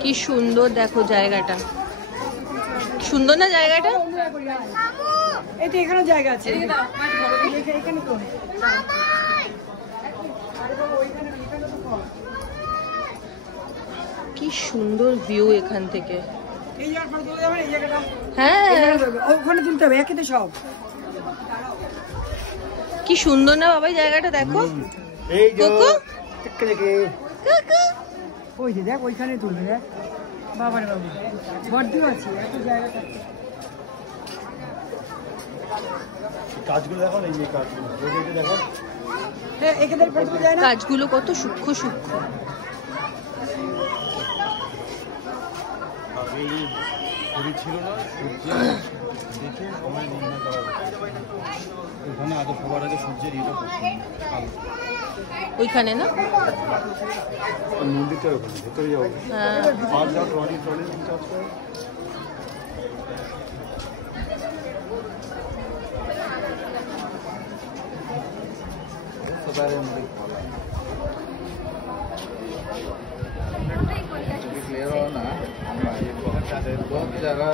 কি সুন্দর দেখো জায়গাটা, সুন্দর না জায়গাটা? এটা এখানে জায়গা আছে, এখানে তো কি সুন্দর ভিউ এখান থেকে। হ্যাঁ ওখানে তুলতে হবে একসাথে সব। কি সুন্দর না বাবাই জায়গাটা দেখো। ওই যে দেখ ওইখানে তুলবে দেখ। বাবারে বাবা বড়দিও আছে এত জায়গা থাকতে। কাজগুলো দেখো না, এই যে কাজগুলো দেখো, এখানে ফটো যায় না, কাজগুলো কত সূক্ষ্ম সূক্ষ্ম। ছিল না সূর্য দেখে সময় নির্ণয় করা ওখানে আগে সবার আগে সূর্যের ইয়েটা ওইখানে না মন্দিরটা ওখানে ভেতরে যাবো। আর যা ট্রলি চার্জ করে क्लियर हो ना, बहुत जगह